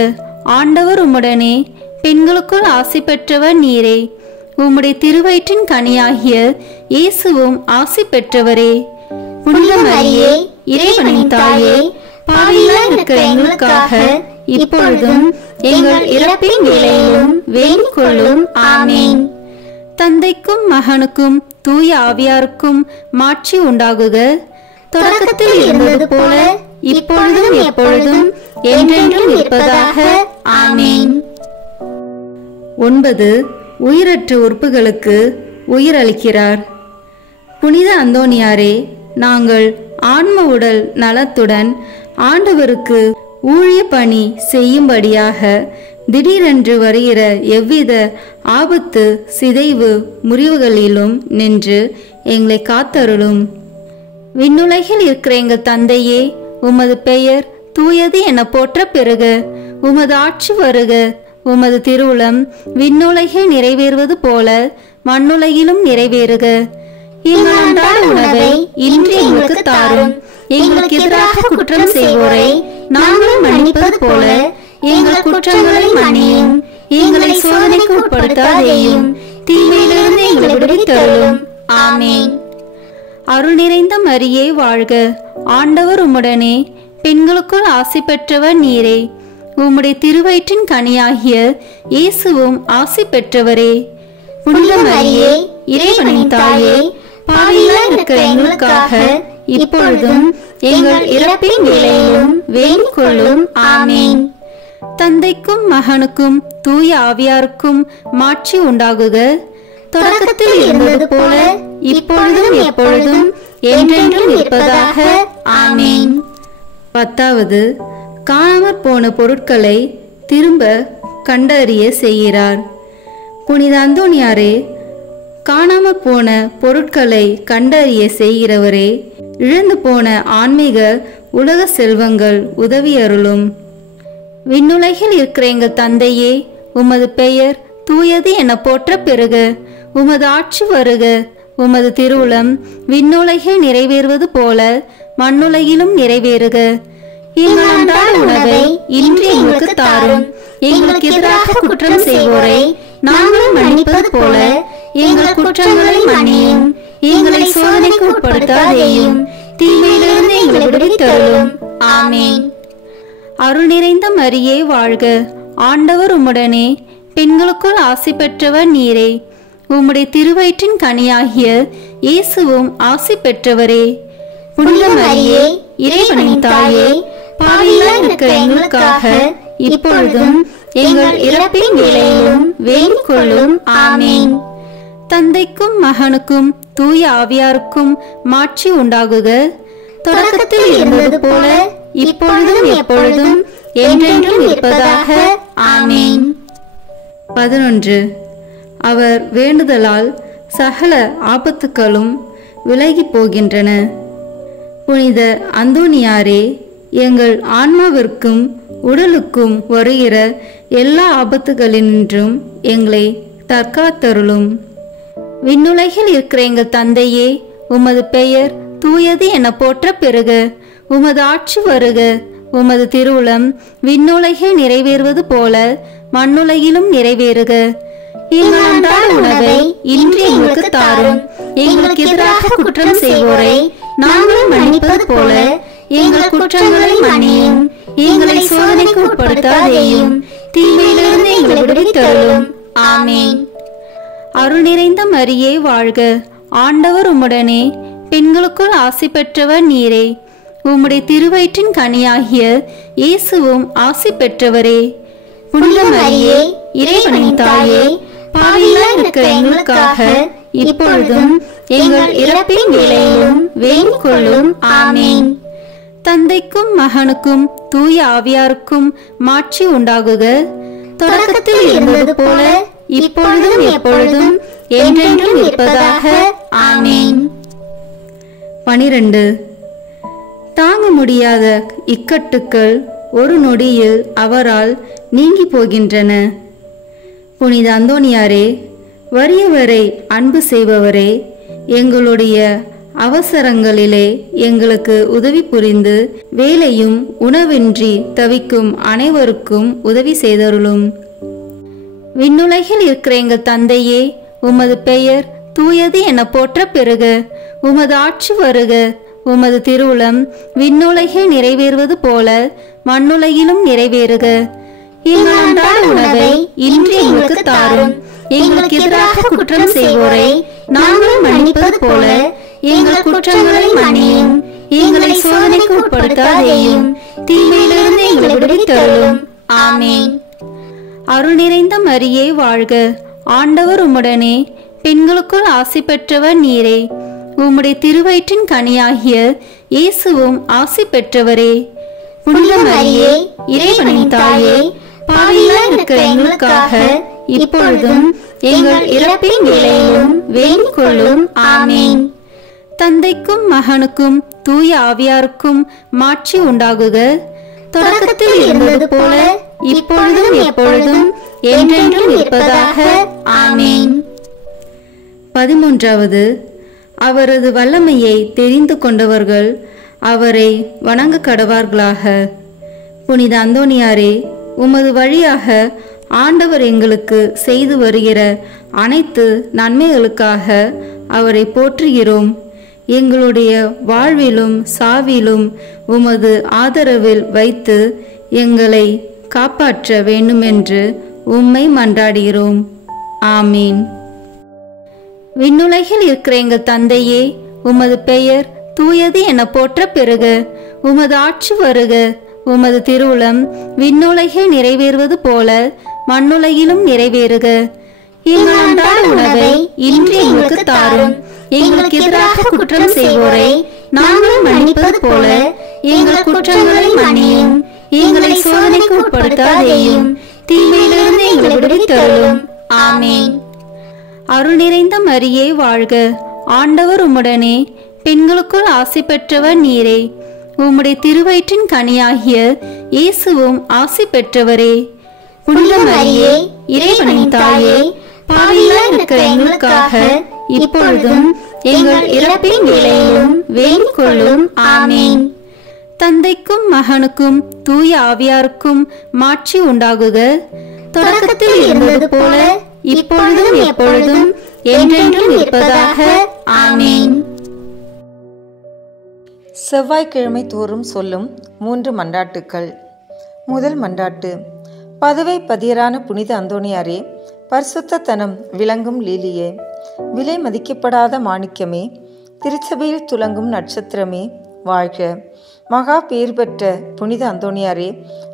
ஆண்டவர் உம்முடனே, பெண்களுக்குள் ஆசி பெற்றவர் நீரே. உம்முடைய திருவயிற்றின் கனியாகிய இயேசுவும் ஆசி பெற்றவரே. புனித மரியே, இறைவனின் தாயே, பாவிகளாய் இருக்கிற எங்களுக்காக இப்பொழுதும் எங்கள் இறப்பின் வேளையிலும் வேண்டிக் கொள்ளும். ஆமேன். தந்தைக்கும் மகனுக்கும் தூய ஆவியாருக்கும் மாட்சி உண்டாகுக. தொடக்கத்தில் இருந்தது போல இப்பொழுதும் எப்பொழுதும் என்றென்றும் இருப்பதாக. ஆமேன். 9. உயிரற்ற உறுப்புகளுக்கு உயிரளிக்கிறார். புனித அந்தோனியாரே, நாங்கள் ஆன்ம உடல் நலத்துடன் ஆண்டவருக்கு ஊழிய பணி செய்யும்படியாக திடீரென்று வருகிற எவ்வித ஆபத்து சிதைவு முறிவுகளிலும் நின்று எங்களை காத்தருளும். விண்ணுலகில் இருக்கிற எங்கள் தந்தையே, உமது பெயர் தூயது என போற்ற பெறுக. உமது ஆட்சி வருக. உமது திருவுளம் விண்ணுலகில் நிறைவேறுவது போல மண்ணுலகிலும் நிறைவேறுக. எங்கள் அன்றாட உணவை இன்று எங்களுக்கு தாரும். எங்களுக்கு எதிராக குற்றம் செய்வோரை நாங்கள் மன்னிப்பது போல எங்கள் குற்றங்களை மன்னியும். எங்களை சோதனைக்கு உட்படுத்தாதேயும், தீமையிலிருந்து எங்களை விடுவித்தருளும். ஆமேன். அருள் நிறைந்த மரியே வாழ்க. ஆண்டவர் உம்முடனே, பெண்களுக்குள் ஆசி பெற்றவர் நீரே. உம்முடைய திருவயிற்றின் கனியாகிய இயேசுவும் ஆசி பெற்றவரே. புனித மரியே, இறைவனின் தாயே, பாவிகளாய் இருக்கிற எங்களுக்காக இப்பொழுதும் எங்கள் இறப்பின் வேளையிலும் வேண்டிக் கொள்ளும். ஆமேன். தந்தைக்கும் மகனுக்கும் தூய ஆவியாருக்கும் மாட்சி உண்டாகுக. தொடக்கத்தில் இருந்தது போல இப்பொழுதும் எப்பொழுதும் என்றென்றும் இருப்பதாக. ஆமேன். 10. காணாமற் போன பொருட்களை திரும்ப கண்டறிய செய்கிறார். புனித அந்தோனியாரே, காணாமற் போன பொருட்களை கண்டறிய செய்கிறவரே, இழந்து போன ஆன்மீக உலக செல்வங்கள் உதவியருளும். விண்ணுலகில் இருக்கிற எங்கள் தந்தையே, உமது பெயர் தூயது என போற்ற பெறுக. உமது ஆட்சி வருக. உமது திருவுளம் விண்ணுலகில் நிறைவேறுவது போல மண்ணுலகிலும் நிறைவேறுக. எங்கள் அன்றாட உணவை இன்று எங்களுக்கு தாரும். எங்களுக்கு எதிராக குற்றம் செய்வோரை நாங்கள் மன்னிப்பது போல எங்கள் குற்றங்களை மன்னியும். எங்களை சோதனைக்கு உட்படுத்தாதேயும், தீமையிலிருந்து எங்களை விடுவித்தருளும். ஆமேன். அருள் நிறைந்த மரியே வாழ்க. ஆண்டவர் உம்முடனே, பெண்களுக்குள் ஆசி பெற்றவர் நீரே. உம்முடைய திருவயிற்றின் கனியாகிய இயேசுவும் ஆசி பெற்றவரே. புனித மரியே, இறைவனின் தாயே, பாவிகளாய் இருக்கிற எங்களுக்காக இப்பொழுதும் எங்கள் இறப்பின் வேளையிலும் வேண்டிக் கொள்ளும். ஆமேன். தந்தைக்கும் மகனுக்கும் தூய ஆவியாருக்கும் மாட்சி உண்டாகுக. தொடக்கத்தில் இருந்தது போல இப்பொழுதும் எப்பொழுதும் என்றென்றும் இருப்பதாக. ஆமேன். 11. அவர் வேண்டுதலால் சகல ஆபத்துக்களும் விலகி போகின்றன. புனித அந்தோனியாரே, எங்கள் ஆன்மாவிற்கும் உடலுக்கும் வருகிற எல்லா ஆபத்துகளினின்றும் எங்களை தற்காத்தருளும். விண்ணுலகில் இருக்கிற எங்கள் தந்தையே, உமது பெயர் தூயது என போற்ற பெறுக. உமது ஆட்சி வருக. உமது திருவுளம் விண்ணுலகில் நிறைவேறுவது போல மண்ணுலகிலும் நிறைவேறுக. எங்கள் அன்றாட உணவை இன்று எங்களுக்கு தாரும். எங்களுக்கு எதிராக குற்றம் செய்வோரை நாங்கள் மன்னிப்பது போல எங்கள் குற்றங்களை மன்னியும். எங்களை சோதனைக்கு உட்படுத்தாதேயும், தீமையிலிருந்து எங்களை விடுவித்தருளும். ஆமேன். அருள் நிறைந்த மரியே வாழ்க. ஆண்டவர் உம்முடனே, பெண்களுக்குள் ஆசி பெற்றவர் நீரே. உம்முடைய திருவயிற்றின் கனியாகிய இயேசுவும் ஆசி பெற்றவரே. புனித மரியே, இறைவனின் தாயே, பாவிகளாய் இருக்கிற எங்களுக்காக இப்பொழுதும் எங்கள் இறப்பின் வேளையிலும் வேண்டிக் கொள்ளும். ஆமேன். தந்தைக்கும் மகனுக்கும் தூய ஆவியாருக்கும் மாட்சி உண்டாகுக. தொடக்கத்தில் இருந்தது போல இப்பொழுதும் எப்பொழுதும் என்றென்றும் இருப்பதாக. ஆமேன். 12. தாங்க முடியாத இக்கட்டுக்கள் ஒரு நொடியில் அவரால் நீங்கி போகின்றன. புனித அந்தோனியாரே, வறியவரை அன்பு செய்பவரே, எங்களுடைய அவசரங்களிலே எங்களுக்கு உதவி புரிந்து வேலையும் உணவின்றி தவிக்கும் அனைவருக்கும் உதவி செய்தருளும். விண்ணுலகில் இருக்கிற எங்கள் தந்தையே, உமது பெயர் தூயது என போற்ற பெறுக. உமது ஆட்சி வருக. உமது திருவுளம் விண்ணுலகில் நிறைவேறுவது போல மண்ணுலகிலும் நிறைவேறுக. எங்கள் அன்றாட உணவை இன்று எங்களுக்கு தாரும். எங்களுக்கு எதிராக குற்றம் செய்வோரை நாங்கள் மன்னிப்பது போல எங்கள் குற்றங்களை மன்னியும். எங்களை சோதனைக்கு உட்படுத்தாதேயும், தீமையிலிருந்து எங்களை விடுவித்தருளும். ஆமென். அருள் நிறைந்த மரியே வாழ்க, ஆண்டவர் உம்முடனே, பெண்களுக்குள் ஆசி பெற்றவர் நீரே. உம்முடைய திருவயிற்றின் கனியாகிய இயேசுவும் ஆசி பெற்றவரே. புனித மரியே, இறைவனின் தாயே, பாவிகளாய் இருக்கிற எங்களுக்காக இப்பொழுதும் எங்கள் இறப்பின் வேளையிலும் வேண்டிக் கொள்ளும். ஆமென். தந்தைக்கும் மகனுக்கும் தூய ஆவியாருக்கும் மாட்சி உண்டாகுக. தொடக்கத்தில் இருந்தது போல இப்பொழுதும் எப்பொழுதும் என்றென்றும் இருப்பதாக. ஆமென். 13வது, அவரது வல்லமையை தெரிந்து கொண்டவர்கள் அவரை வணங்க கடவார்களாக. புனித அந்தோனியாரே, உமது வழியாக ஆண்டவர் எங்களுக்கு செய்து வருகிற அனைத்து நன்மைகளுக்காக அவரை போற்றுகிறோம். எங்களுடைய வாழ்விலும் சாவிலும் உமது ஆதரவில் வைத்து எங்களை காப்பாற்ற வேண்டுமென்று உம்மை மன்றாடுகிறோம். ஆமீன். விண்ணுலகில் இருக்கிற எங்கள் தந்தையே, உமது பெயர் தூயது என போற்ற பெறுக. உமது ஆட்சி வருக. உமது திருவுளம் விண்ணுலகில் நிறைவேறுவது போல மண்ணுலகிலும் நிறைவேறுக. எங்கள் அன்றாட உணவை இன்று எங்களுக்கு தாரும். எங்களுக்கு எதிராக குற்றம் செய்வோரை நாங்கள் மன்னிப்பது போல எங்கள் குற்றங்களை மன்னியும். எங்களை சோதனைக்கு உட்படுத்தாதேயும், தீமையிலிருந்து எங்களை விடுவித்தருளும். ஆமென். அருள் நிறைந்த மரியே வாழ்க, ஆண்டவர் உம்முடனே, பெண்களுக்குள் ஆசி பெற்றவர் நீரே. உம்முடைய திருவயிற்றின் கனியாகிய இயேசுவும் ஆசி பெற்றவரே. புனித மரியே, இறைவனின் தாயே, பாவிகளாய் இருக்கிற எங்களுக்காக இப்பொழுதும் எங்கள் இறப்பின் வேளையிலும் வேண்டிக் கொள்ளும். ஆமென். தந்தைக்கும் மகனுக்கும் தூய ஆவியாருக்கும் மாட்சி உண்டாகுக. தொடக்கத்தில் இருந்தது போல இப்பொழுதும் எப்பொழுதும் என்றென்றும் இருப்பதாக. ஆமென். செவ்வாய்க்கிழமை தோறும் சொல்லும் 3 மன்றாட்டுக்கள். முதல் மன்றாட்டு. பதுவை பதியரான புனித அந்தோனியாரே, பரிசுத்தத்தனம் விளங்கும் லீலியே, விலை மதிக்கப்படாத மாணிக்கமே, திருச்சபையில் துலங்கும் நட்சத்திரமே, வாழ்க. மகா பேர் பெற்ற புனித அந்தோனியாரே,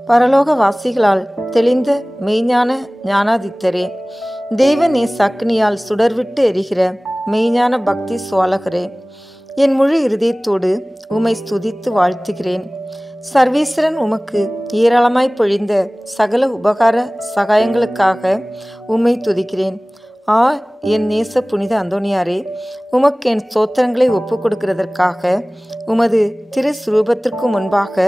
பரலோக வாசிகளால் தெளிந்த மெய்ஞான ஞானாதித்தரே, தெய்வ நேசாக்கினியால் சுடர்விட்டு எரிகிற மெய்ஞான பக்தி சுவாலகரே, என் முழு இருதயத்தோடு உம்மை ஸ்துதித்து வாழ்த்துகிறேன். சர்வேஸ்வரன் உமக்கு ஏராளமாய் பொழிந்த சகல உபகார சகாயங்களுக்காக உம்மை துதிக்கிறேன். என் நேச புனித அந்தோனியாரே, உமக்கு என் ஸ்தோத்திரங்களை ஒப்புக் கொடுக்கிறதற்காக உமது திரு சுரூபத்திற்கு முன்பாக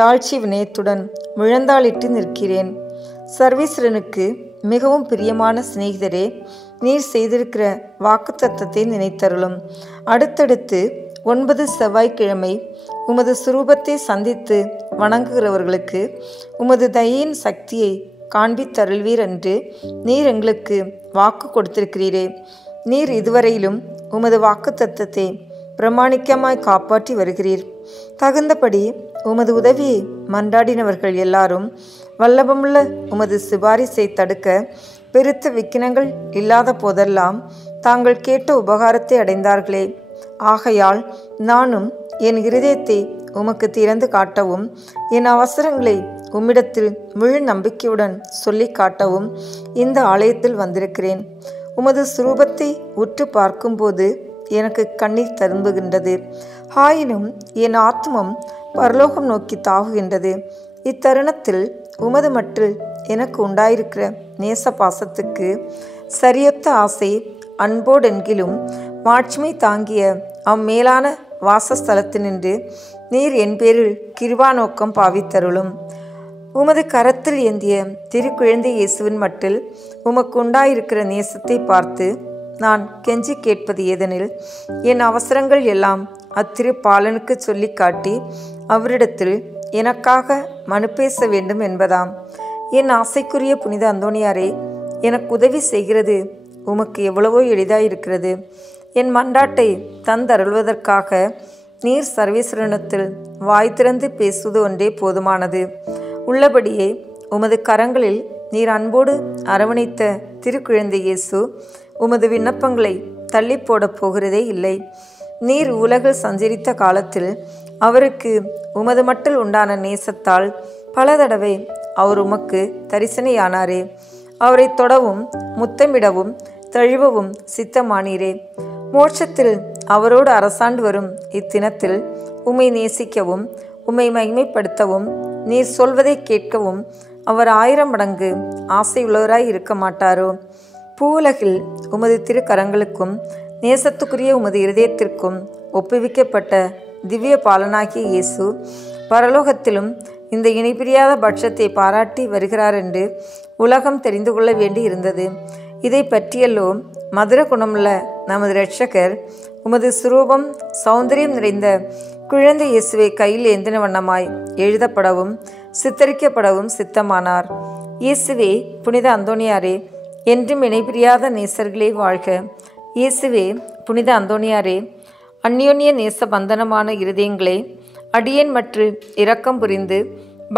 தாழ்ச்சி வினயத்துடன் முழந்தாளிட்டு நிற்கிறேன். சர்வேஸ்வரனுக்கு மிகவும் பிரியமான சிநேகிதரே, நீர் செய்திருக்கிற வாக்குத்தத்தத்தை நினைத்தருளும். அடுத்தடுத்து 9 செவ்வாய்க்கிழமை உமது சுரூபத்தை சந்தித்து வணங்குகிறவர்களுக்கு உமது தயையின் சக்தியை காண்பித்தருள்வீர் என்று நீர் எங்களுக்கு வாக்கு கொடுத்திருக்கிறீரே. நீர் இதுவரையிலும் உமது வாக்குத்தத்தத்தை பிரமாணிக்கமாய் காப்பாற்றி வருகிறீர். தகுந்தபடி உமது உதவியை மன்றாடினவர்கள் எல்லாரும் வல்லபமுள்ள உமது சிபாரிசை தடுக்க பெருத்த விக்கினங்கள் இல்லாத போதெல்லாம் தாங்கள் கேட்ட உபகாரத்தை அடைந்தார்களே. ஆகையால் நானும் என் இருதயத்தை உமக்கு திறந்து காட்டவும், என் அவசரங்களை உம்மிடத்தில் முழு நம்பிக்கையுடன் சொல்லி காட்டவும் இந்த ஆலயத்தில் வந்திருக்கிறேன். உமது சுரூபத்தை உற்று பார்க்கும்போது எனக்கு கண்ணீர் ததும்புகின்றது. ஆயினும் என் ஆத்மம் பரலோகம் நோக்கி தாவுகின்றது. இத்தருணத்தில் உமது மட்டில் எனக்கு உண்டாயிருக்கிற நேச பாசத்துக்கு சரியொத்த ஆசை அன்போடென்கிலும் மாட்சிமை தாங்கிய அம்மேலான வாசஸ்தலத்தினின்று நீர் என் பேரில் கிருபா நோக்கம் பாவித்தருளும். உமது கரத்தில் ஏந்திய திருக்குழந்தை இயேசுவின் மட்டில் உமக்கு உண்டாயிருக்கிற நேசத்தை பார்த்து நான் கெஞ்சி கேட்பது ஏதெனில், என் அவசரங்கள் எல்லாம் அத்திரு பாலனுக்கு சொல்லி காட்டி அவரிடத்தில் எனக்காக மனு பேச வேண்டும் என்பதாம். என் ஆசைக்குரிய புனித அந்தோனியாரே, எனக்கு உதவி செய்கிறது உமக்கு எவ்வளவோ எளிதாயிருக்கிறது. என் மன்றாட்டை தந்தருள்வதற்காக நீர் சர்வேஸ்வரனிடத்தில் வாய் திறந்து பேசுவது ஒன்றே போதுமானது. உள்ளபடியே உமது கரங்களில் நீர் அன்போடு அரவணைத்த திருக்குழந்தை இயேசு உமது விண்ணப்பங்களை தள்ளி போடப் போகிறதே இல்லை. நீர் உலகில் சஞ்சரித்த காலத்தில் அவருக்கு உமது மட்டில் உண்டான நேசத்தால் பல தடவை அவர் உமக்கு தரிசனையானாரே. அவரை தொடவும் முத்தமிடவும் தழுவவும் சித்தமானீரே. மோட்சத்தில் அவரோடு அரசாண்டு வரும் இத்தினத்தில் உம்மை நேசிக்கவும் உம்மை மகிமைப்படுத்தவும் நீர் சொல்வதை கேட்கவும் அவர் 1000 மடங்கு ஆசையுள்ளவராய் இருக்க மாட்டாரோ? பூவுலகில் உமது திருக்கரங்களுக்கும் நேசத்துக்குரிய உமது இருதயத்திற்கும் ஒப்புவிக்கப்பட்ட திவ்ய பாலனாகிய இயேசு பரலோகத்திலும் இந்த இணைபிரியாத பட்சத்தை பாராட்டி வருகிறார் என்று உலகம் தெரிந்து கொள்ள வேண்டி இருந்தது. இதை பற்றியல்லோ மதுர குணமுள்ள நமது இரட்சகர் உமது சுரூபம் சௌந்தரியம் நிறைந்த குழந்தை இயேசுவை கையில் ஏந்தின வண்ணமாய் எழுதப்படவும் சித்தரிக்கப்படவும் சித்தமானார். இயேசுவே புனித அந்தோணியாரே, என்றும் இணைபிரியாத நேசர்களே வாழ்க. இயேசுவே புனித அந்தோணியாரே, அந்யோன்ய நேச பந்தனமான இருதயங்களே, அடியேன் மற்றும் இரக்கம் புரிந்து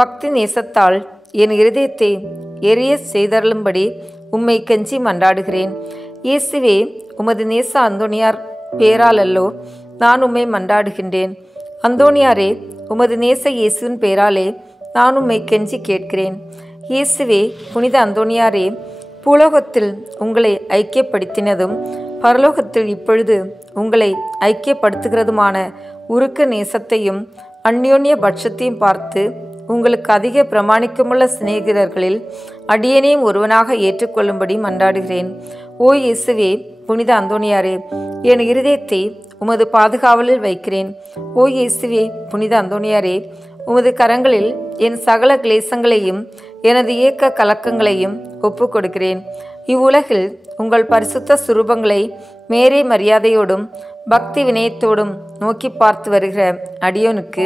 பக்தி நேசத்தால் என் இருதயத்தை எரிய செய்தருளும்படி உம்மை கெஞ்சி மன்றாடுகிறேன். இயேசுவே உமது நேச அந்தோணியார் பேராலல்லோ நான் உம்மை மன்றாடுகின்றேன். அந்தோணியாரே, உமது நேச இயேசுவின் பேராலே நான் உம்மை கெஞ்சி கேட்கிறேன். இயேசுவே புனித அந்தோணியாரே, பூலோகத்தில் உங்களை ஐக்கியப்படுத்தினதும் பரலோகத்தில் இப்பொழுது உங்களை ஐக்கியப்படுத்துகிறதுமான உருக்க நேசத்தையும் அந்யோன்ய பட்சத்தையும் பார்த்து உங்களுக்கு அதிக பிரமாணிக்கமுள்ள சிநேகிதர்களில் அடியேனையும் ஒருவனாக ஏற்றுக்கொள்ளும்படி மன்றாடுகிறேன். ஓ இயேசுவே புனித அந்தோணியாரே, என் இருதயத்தை உமது பாதுகாவலில் வைக்கிறேன். ஓ இயேசுவே புனித அந்தோணியாரே, உமது கரங்களில் என் சகல கிளேசங்களையும் எனது ஏக்க கலக்கங்களையும் ஒப்புக் கொடுக்கிறேன். இவ்வுலகில் உங்கள் பரிசுத்த சுரூபங்களை மேரே மரியாதையோடும் பக்தி வினயத்தோடும் நோக்கி பார்த்து வருகிற அடியோனுக்கு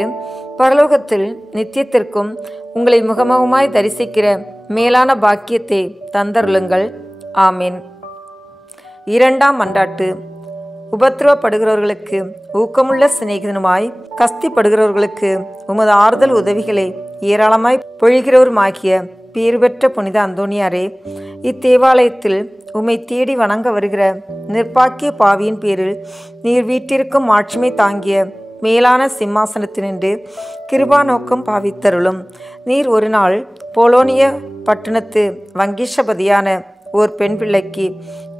பரலோகத்தில் நித்தியத்திற்கும் உங்களை முகமுகமாய் தரிசிக்கிற மேலான பாக்கியத்தை தந்தருளுங்கள். ஆமீன். 2ஆம் மன்றாட்டு. உபத்திரவப்படுகிறவர்களுக்கு ஊக்கமுள்ள சிநேகிதனுமாய் கஸ்திப்படுகிறவர்களுக்கு உமது ஆறுதல் உதவிகளை ஏராளமாய் பொழிகிறவருமாகிய பேறு பெற்ற புனித அந்தோணியாரே, இத்தேவாலயத்தில் உம்மை தேடி வணங்க வருகிற நிர்பாக்கிய பாவியின் பேரில் நீர் வீட்டிற்கும் மாட்சிமை தாங்கிய மேலான சிம்மாசனத்தினின்று கிருபா நோக்கம் பாவித்தருளும். நீர் ஒரு நாள் போலோனிய பட்டணத்து வங்கீஷபதியான ஓர் பெண் பிள்ளைக்கு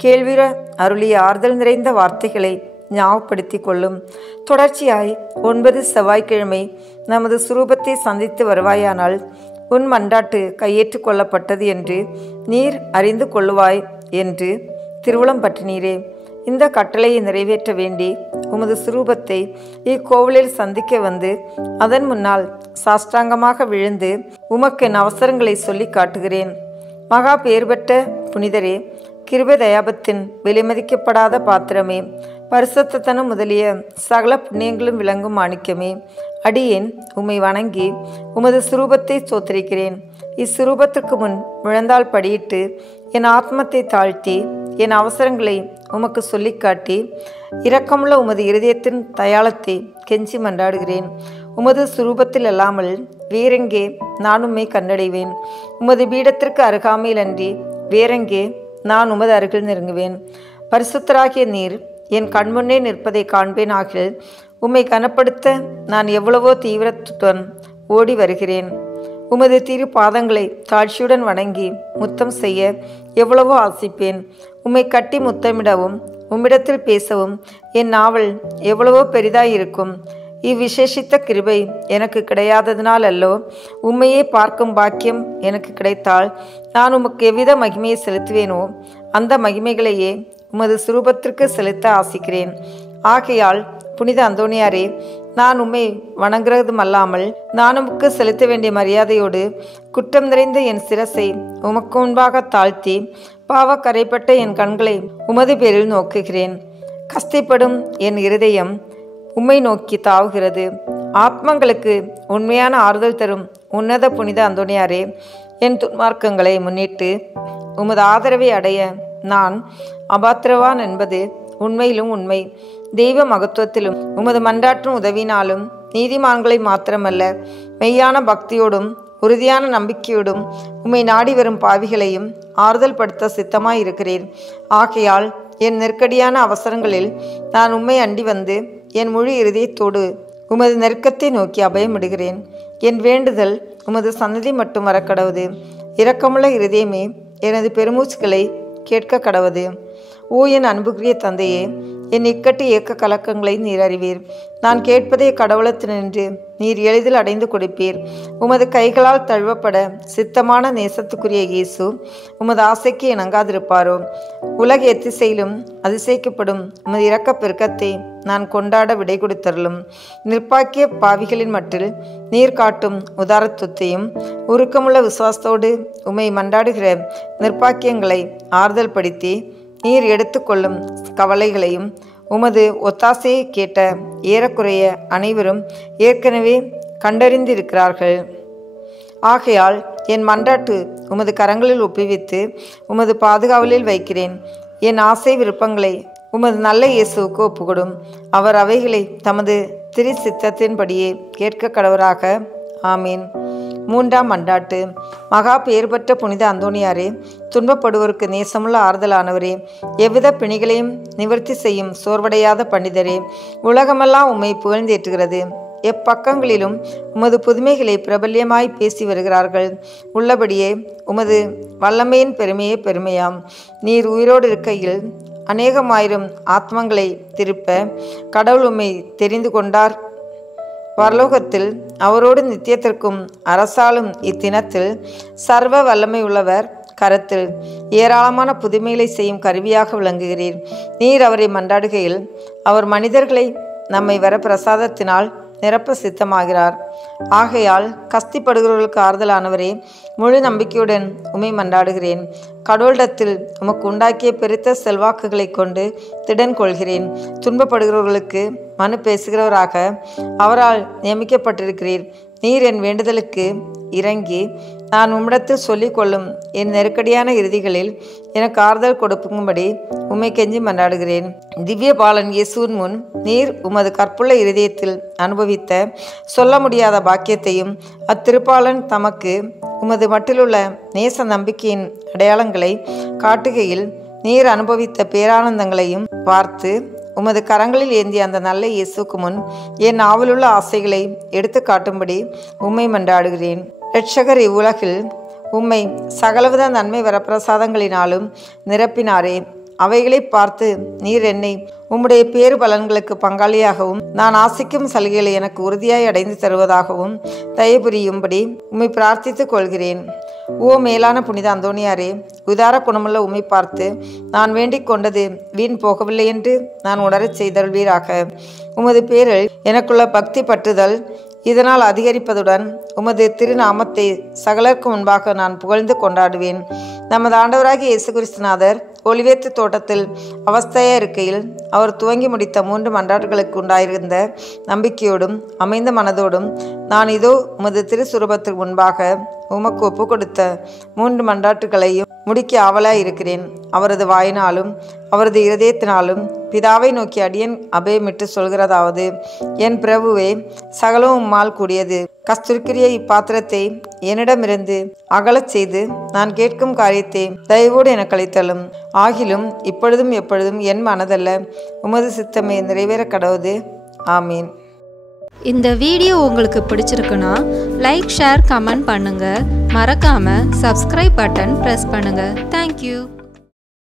கேள்விர அருளிய ஆறுதல் நிறைந்த வார்த்தைகளை ஞாபகப்படுத்தி கொள்ளும். தொடர்ச்சியாய் 9 செவ்வாய்க்கிழமை நமது சுரூபத்தை சந்தித்து வருவாயானால் உன் மன்றாட்டு கையேற்று கொள்ளப்பட்டது என்று நீர் அறிந்து கொள்ளுவாய் என்று திருவுளம் பற்றினீரே. இந்த கட்டளையை நிறைவேற்ற வேண்டி உமது சுரூபத்தை இக்கோவிலில் சந்திக்க வந்து அதன் முன்னால் சாஷ்டாங்கமாக விழுந்து உமக்கு என் அவசரங்களை சொல்லி காட்டுகிறேன். மகா பேர் பெற்ற புனிதரே, கிருபை தயாபத்தின் விலைமதிக்கப்படாத பாத்திரமே, பரிசுத்தத்தனம் முதலிய சகல புண்ணியங்களும் விளங்கும் மாணிக்கமே, அடியேன் உம்மை வணங்கி உமது சுரூபத்தை சோத்தரிக்கிறேன். இச்சுரூபத்திற்கு முன் முழந்தால் படியிட்டு என் ஆத்மத்தை தாழ்த்தி என் அவசரங்களை உமக்கு சொல்லி காட்டி இரக்கமுள்ள உமது இருதயத்தின் தயாளத்தை கெஞ்சி மன்றாடுகிறேன். உமது சுரூபத்தில் அல்லாமல் வேறெங்கே நான் உம்மை கண்டடைவேன்? உமது பீடத்திற்கு அருகாமையில் அன்றி வேறெங்கே நான் உமது அருகில் நெருங்குவேன்? பரிசுத்தராகிய நீர் என் கண்முன்னே நிற்பதை காண்பேன் ஆகில் உம்மை கனப்படுத்த நான் எவ்வளவோ தீவிரத்துடன் ஓடி வருகிறேன். உமது திரு பாதங்களை தாழ்ச்சியுடன் வணங்கி முத்தம் செய்ய எவ்வளவோ ஆசிப்பேன். உம்மை கட்டி முத்தமிடவும் உம்மிடத்தில் பேசவும் என் நாவல் எவ்வளவோ பெரிதாயிருக்கும். இவ்விசேஷித்த கிருபை எனக்கு கிடையாததினால் அல்லோ, உம்மையே பார்க்கும் பாக்கியம் எனக்கு கிடைத்தால் நான் உமக்கு எவ்வித மகிமையை செலுத்துவேனோ அந்த மகிமைகளையே உமது சுரூபத்திற்கு செலுத்த ஆசிக்கிறேன். ஆகையால் புனித அந்தோணியாரே, நான் உம்மை வணங்குறதும் அல்லாமல் நான் உமக்கு செலுத்த வேண்டிய மரியாதையோடு குற்றம் நிறைந்த என் சிரசை உமக்கு முன்பாக தாழ்த்தி பாவ கரைப்பட்ட என் கண்களை உமது பேரில் நோக்குகிறேன். கஷ்டப்படும் என் இருதயம் உம்மை நோக்கி தாவுகிறது. ஆத்மங்களுக்கு உண்மையான ஆறுதல் தரும் உன்னத புனித அந்தோணியாரே, என் துன்மார்க்கங்களை முன்னிட்டு உமது ஆதரவை அடைய நான் அபாத்திரவான் என்பது உண்மையிலும் உண்மை. தெய்வ மகத்துவத்திலும் உமது மன்றாற்றும் உதவினாலும் நீதிமான்களை மாத்திரமல்ல மெய்யான பக்தியோடும் உறுதியான நம்பிக்கையோடும் உம்மை நாடி வரும் பாவிகளையும் ஆறுதல் படுத்த சித்தமாயிருக்கிறேன். ஆகையால் என் நெருக்கடியான அவசரங்களில் நான் உம்மை அண்டி வந்து என் முழு இருதயத்தோடு உமது நெருக்கத்தை நோக்கி அபயமிடுகிறேன். என் வேண்டுதல் உமது சன்னதி மட்டும் வரக்கடவுது. இரக்கமுள்ள இருதயமே எனது பெருமூச்சுக்களை கேட்க கடவுது. ஓ என் அன்புக்குரிய தந்தையே, என் இக்கட்டு ஏக்க கலக்கங்களை நீர் அறிவீர். நான் கேட்பதை கடவுளத்தினின்று நீர் எளிதில் அடைந்து கொடுப்பீர். உமது கைகளால் தழுவப்பட சித்தமான நேசத்துக்குரிய இயேசு உமது ஆசைக்கு இணங்காதிருப்பாரோ? உலக எத்திசையிலும் அதிசயிக்கப்படும் உமது இரக்க பெருக்கத்தை நான் கொண்டாட விடை கொடுத்தருளும். நிற்பாக்கிய பாவிகளின் மட்டில் நீர் காட்டும் உதாரத்துவத்தையும் உருக்கமுள்ள விசுவாசத்தோடு உம்மை மன்றாடுகிற நிற்பாக்கியங்களை ஆறுதல் படுத்தி நீர் எடுத்துக்கொள்ளும் கவலைகளையும் உமது ஒத்தாசையை கேட்ட ஏறக்குறைய அனைவரும் ஏற்கனவே கண்டறிந்திருக்கிறார்கள். ஆகையால் என் மன்றாட்டு உமது கரங்களில் ஒப்புவித்து உமது பாதுகாவலில் வைக்கிறேன். என் ஆசை விருப்பங்களை உமது நல்ல இயேசுவுக்கு ஒப்புக்கொடும். அவர் அவைகளை தமது திரு சித்தத்தின்படியே கேட்க கடவராக. ஆமீன். 3ஆம் மன்றாட்டு. மகா பெயர் பெற்ற புனித அந்தோணியாரே, துன்பப்படுவோருக்கு நேசமுள்ள ஆறுதலானவரே, எவ்வித பிணிகளையும் நிவர்த்தி செய்யும் சோர்வடையாத பண்டிதரே, உலகமெல்லாம் உம்மை புகழ்ந்தேற்றுகிறது. எப்பக்கங்களிலும் உமது புதுமைகளை பிரபல்யமாய் பேசி வருகிறார்கள். உள்ளபடியே உமது வல்லமையின் பெருமையே பெருமையாம். நீர் உயிரோடு இருக்கையில் அநேகமாயிரம் ஆத்மங்களை திருப்ப கடவுள் உம்மை தெரிந்து கொண்டார். பரலோகத்தில் அவரோடு நித்தியத்திற்கும் அரசாலும் இத்தினத்தில் சர்வ வல்லமை உள்ளவர் கரத்தில் ஏராளமான புதுமைகளை செய்யும் கருவியாக விளங்குகிறீர். நீர் அவரை மன்றாடுகையில் அவர் மனிதர்களை நம்மை வர பிரசாதத்தினால் நிரப்ப சித்தமாகிறார். ஆகையால் கஸ்திப்படுகிறவர்களுக்கு ஆறுதலானவரே, முழு நம்பிக்கையுடன் உம்மை மன்றாடுகிறேன். கடவுளிடத்தில் உமக்கு உண்டாக்கிய பெருத்த செல்வாக்குகளை கொண்டு திடன் கொள்கிறேன். துன்பப்படுகிறவர்களுக்கு மனு பேசுகிறவராக அவரால் நியமிக்கப்பட்டிருக்கிறீர். நீர் என் வேண்டுதலுக்கு இறங்கி நான் உம்மிடத்தில் சொல்லிக் கொள்ளும் என் நெருக்கடியான இறுதிகளில் எனக்கு ஆறுதல் கொடுக்கும்படி உம்மை கெஞ்சி மன்றாடுகிறேன். திவ்ய பாலன் இயேசுவின் முன் நீர் உமது கற்புள்ள இருதயத்தில் அனுபவித்த சொல்ல முடியாத பாக்கியத்தையும் அத்திருப்பாளன் தமக்கு உமது மட்டிலுள்ள நேச நம்பிக்கையின் அடையாளங்களை காட்டுகையில் நீர் அனுபவித்த பேரானந்தங்களையும் பார்த்து உமது கரங்களில் ஏந்திய அந்த நல்ல இயேசுக்கு முன் என் ஆவலுள்ள ஆசைகளை எடுத்து காட்டும்படி உம்மை மன்றாடுகிறேன். இரட்சகர் இவ்வுலகில் உம்மை சகலவித நன்மை வரப்பிரசாதங்களினாலும் நிரப்பினாரே. அவைகளை பார்த்து நீர் என்னை உம்முடைய பேறு பலன்களுக்கு பங்காளியாகவும் நான் ஆசிக்கும் சலுகைகளை எனக்கு உறுதியாய் அடைந்து தருவதாகவும் தயபுரியும்படி உம்மை பிரார்த்தித்துக் கொள்கிறேன். ஓ மேலான புனித அந்தோணியாரே, உதார குணமுள்ள உம்மை பார்த்து நான் வேண்டிக் கொண்டது வீண் போகவில்லை என்று நான் உணரச் செய்தருள்வீராக. உமது பேரில் எனக்குள்ள பக்தி பற்றுதல் இதனால் அதிகரிப்பதுடன் உமது திருநாமத்தை சகலருக்கு முன்பாக நான் புகழ்ந்து கொண்டாடுவேன். நமது ஆண்டவராகிய இயேசு கிறிஸ்துநாதர் ஒலிவேத்து தோட்டத்தில் அவஸ்தையாக இருக்கையில் அவர் துவங்கி முடித்த 3 மன்றாட்டுகளுக்கு உண்டாயிருந்த நம்பிக்கையோடும் அமைந்த மனதோடும் நான் இதோ உமது திருசுரூபத்திற்கு முன்பாக உமக்கு ஒப்பு கொடுத்த 3 மன்றாட்டுகளையும் முடிக்க ஆவலாய் இருக்கிறேன். அவரது வாயினாலும் அவரது இருதயத்தினாலும் பிதாவை நோக்கி அடியேன் அபயமிட்டு சொல்கிறதாவது: என் பிரபுவே, சகலவும் உம்மால் கூடியது. கஸ்தூரிக்குரிய இப்பாத்திரத்தை என்னிடமிருந்து அகலச் செய்து நான் கேட்கும் காரியத்தை தயவோடு என கழித்தலும். ஆகிலும் இப்பொழுதும் எப்பொழுதும் என் மனதல்ல, உமது சித்தமே நிறைவேற கடவுது. ஆமீன். இந்த வீடியோ உங்களுக்கு பிடிச்சிருக்குன்னா லைக், ஷேர், கமெண்ட் பண்ணுங்க. மறக்காம சப்ஸ்கிரைப் பட்டன் பிரஸ் பண்ணுங்க. தேங்க்யூ.